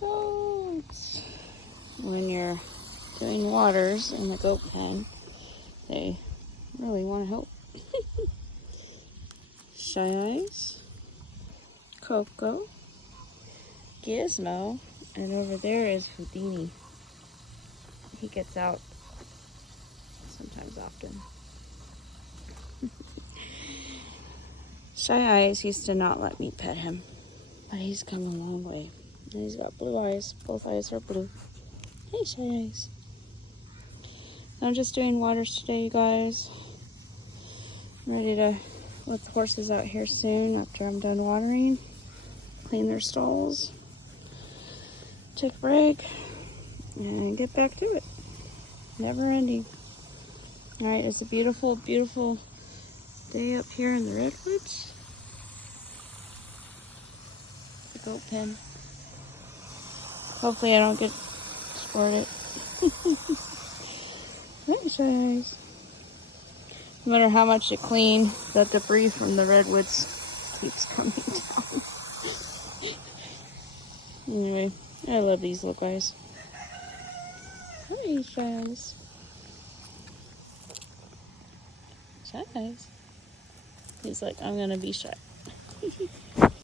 Goats. When you're doing waters in the goat pen, they really want to help. Shy Eyes, Coco, Gizmo, and over there is Houdini. He gets out sometimes often. Shy Eyes used to not let me pet him, but he's come a long way. And he's got blue eyes. Both eyes are blue. Hey, Shy Eyes. I'm just doing waters today, you guys. I'm ready to let the horses out here soon after I'm done watering. Clean their stalls. Take a break. And get back to it. Never ending. Alright, it's a beautiful, beautiful day up here in the Redwoods. The goat pen. Hopefully I don't get squirted. Hey, Shy Eyes. No matter how much you clean, the debris from the redwoods keeps coming down. Anyway, I love these little guys. Hi, Shy Eyes. Shy Eyes. He's like, I'm gonna be shy.